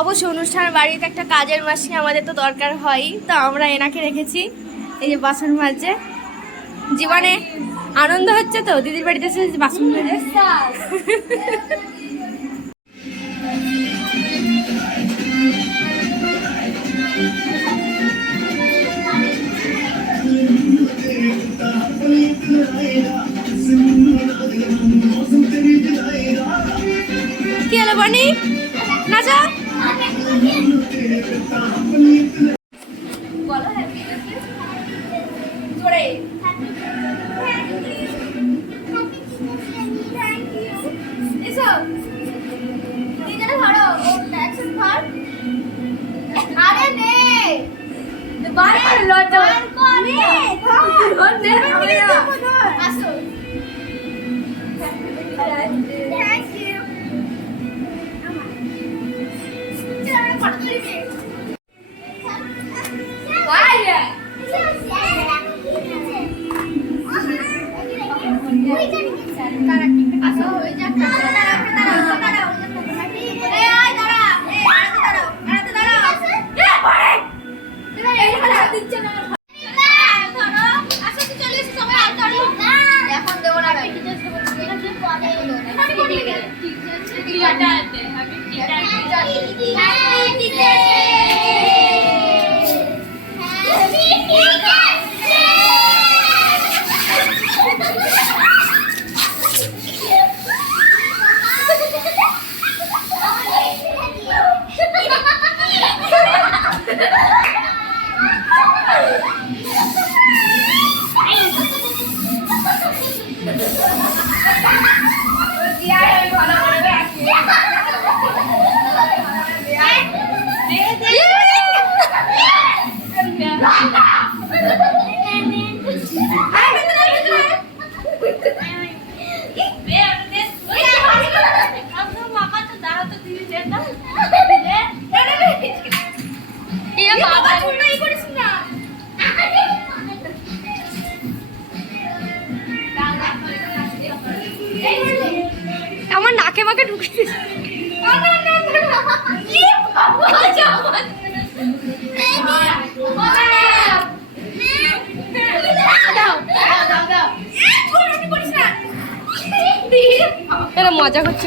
অবশ্যই অনুষ্ঠানের বাড়িতে একটা কাজের মাসি আমাদের তো দরকার হয়, তো আমরা এনাকে রেখেছি এই যে বাসন মাজছে। জীবনে আনন্দ হচ্ছে তো দিদির বাড়িতে এসে বাসন মাজে। কি হলো বনি, নাচা। বলো জোরে। এসো নিজেরা ধরো, অ্যাকশন ধর। আরে নে বারে লজ্জা করে ধর নে ধর। আসো থ্যাংক ইউ। চলো ফটো তুলবি। বারে ওই জানি কারা কি আসো ওই যা দাঁড়া এ আয় দাঁড়া এ আরে দাঁড়াও আরে দাঁড়াও এ পড়ে তুমি এই হাতে দিচ্ছ না ধরো। আসো তুই চলে এসে সবাই আর ধরো এখন দেব না টিচার সবাই এটা কি পড়ে আমি পড়ে গেল টিচার টিচারটা আছে আমি টিচার টিচার আমার নাকে মাকে ঢুকে মজা করছে।